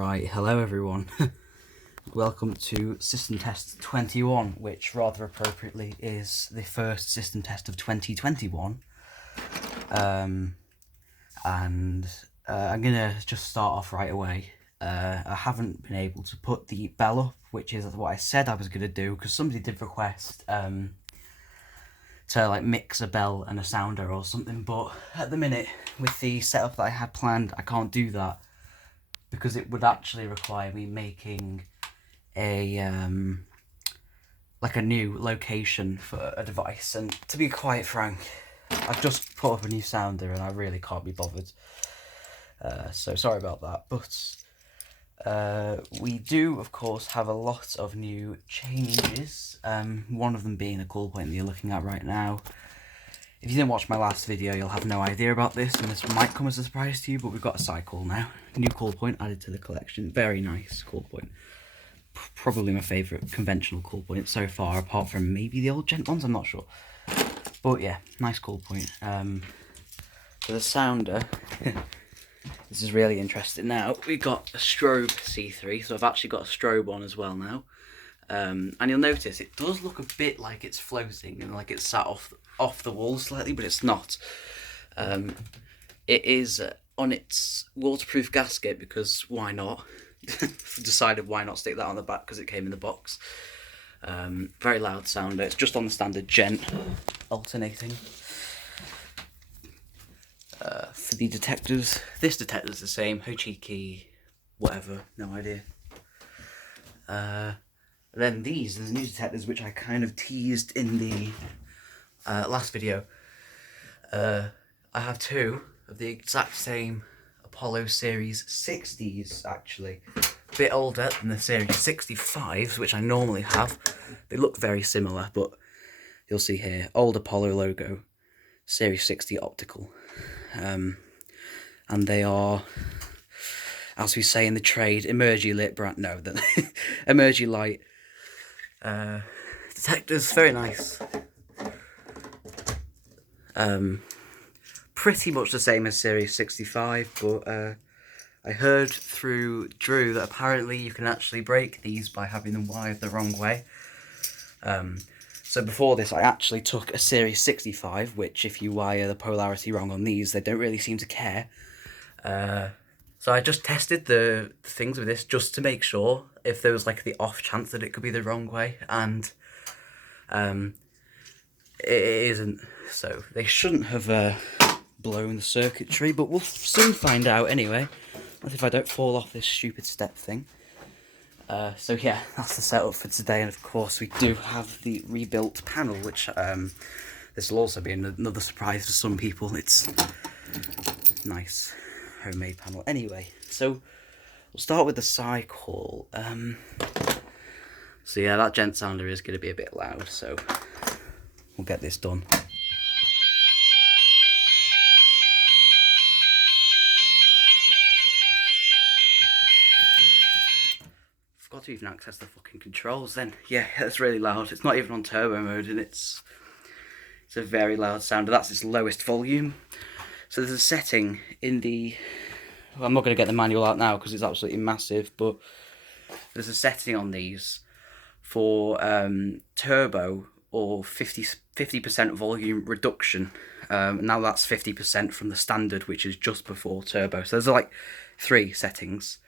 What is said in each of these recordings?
Right, hello everyone. Welcome to System Test 21, which rather appropriately is the first system test of 2021. I'm gonna just start off right away. I haven't been able to put the bell up, which is what I said I was gonna do, because somebody did request to like mix a bell and a sounder or something, but at the minute, with the setup that I had planned, I can't do that, because it would actually require me making a like a new location for a device, and to be quite frank, I've just put up a new sounder and I really can't be bothered, so sorry about that. But we do of course have a lot of new changes, one of them being the call point that you're looking at right now. If you didn't watch my last video, you'll have no idea about this, and this might come as a surprise to you, but we've got a side call now. New call point added to the collection. Very nice call point. Probably my favourite conventional call point so far, apart from maybe the old gent ones, I'm not sure. But yeah, nice call point. For the sounder, this is really interesting now. We've got a strobe C3, so I've actually got a strobe on as well now. And you'll notice it does look a bit like it's floating and like it's sat off the wall slightly, but it's not. It is on its waterproof gasket, because why not? Decided why not stick that on the back, because it came in the box. Very loud sounder. It's just on the standard gent alternating. For the detectors, this detector's the same. Hochiki, whatever, no idea. Then these are the new detectors, which I kind of teased in the last video. I have two of the exact same Apollo Series 60s, actually. A bit older than the Series 65s, which I normally have. They look very similar, but you'll see here, old Apollo logo, Series 60 optical. And they are, as we say in the trade, Emergy lit brand, no, the Emergy light detectors, very nice. Pretty much the same as Series 65, but I heard through Drew that apparently you can actually break these by having them wired the wrong way. So before this, I actually took a Series 65, which if you wire the polarity wrong on these, they don't really seem to care. So I just tested the things with this just to make sure if there was like the off chance that it could be the wrong way, and it isn't. So they shouldn't have blown the circuitry, but we'll soon find out anyway. As if I don't fall off this stupid step thing. So yeah, that's the setup for today, and of course we do have the rebuilt panel, which this will also be another surprise for some people. It's nice homemade panel. Anyway, so we'll start with the cycle. So yeah, that gent sounder is going to be a bit loud, so we'll get this done. Forgot to even access the fucking controls then. Yeah, it's really loud. It's not even on turbo mode, and it's a very loud sounder. That's its lowest volume. So there's a setting in the, well, I'm not going to get the manual out now because it's absolutely massive, but there's a setting on these for turbo or 50% volume reduction. Now that's 50% from the standard, which is just before turbo. So there's like 3 settings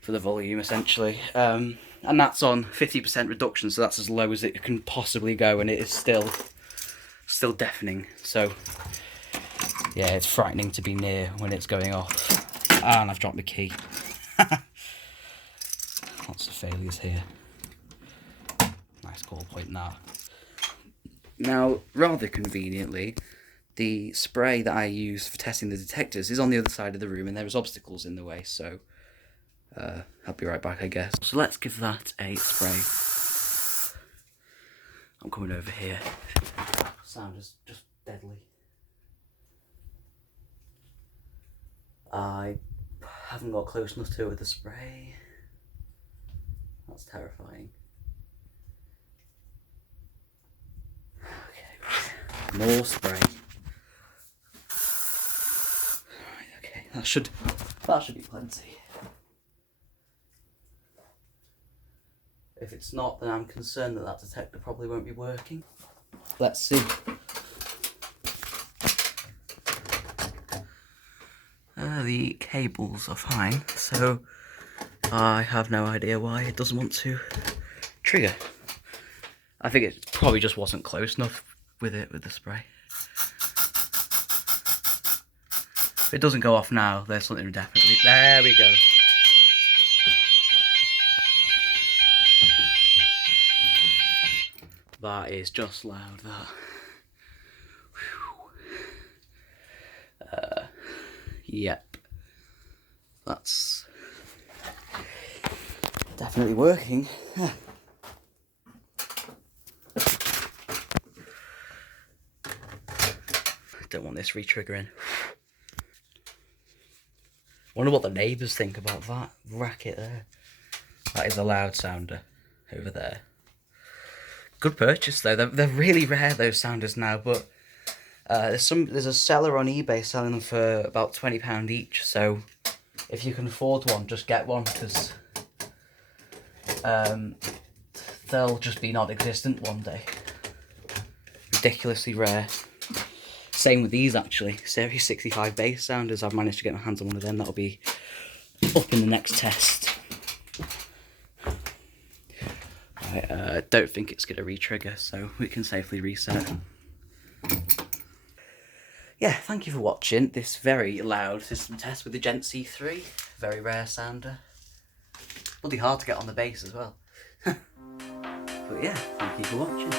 for the volume essentially, and that's on 50% reduction, so that's as low as it can possibly go, and it is still deafening. So yeah, it's frightening to be near when it's going off. And I've dropped the key. Lots of failures here. Nice call point now. Now, rather conveniently, the spray that I use for testing the detectors is on the other side of the room, and there's obstacles in the way, so I'll be right back, I guess. So let's give that a spray. I'm coming over here. Sound is just deadly. I haven't got close enough to it with the spray. That's terrifying. Okay, more spray. Right, okay, that should be plenty. If it's not, then I'm concerned that that detector probably won't be working. Let's see. The cables are fine, so I have no idea why it doesn't want to trigger. I think it probably just wasn't close enough with the spray. If it doesn't go off now, there's something definitely... There we go. That is just loud, that. Yep. That's definitely working. Don't want this re-triggering. Wonder what the neighbours think about that racket there. That is a loud sounder over there. Good purchase though. They're really rare, those sounders now, but there's a seller on eBay selling them for about £20 each. So if you can afford one, just get one, because they'll just be non-existent one day. Ridiculously rare. Same with these actually. Series 65 bass sounders. I've managed to get my hands on one of them. That'll be up in the next test. I don't think it's going to re-trigger, so we can safely reset. Yeah, thank you for watching this very loud system test with the Gent C3. Very rare sounder. Bloody hard to get on the bass as well. But yeah, thank you for watching.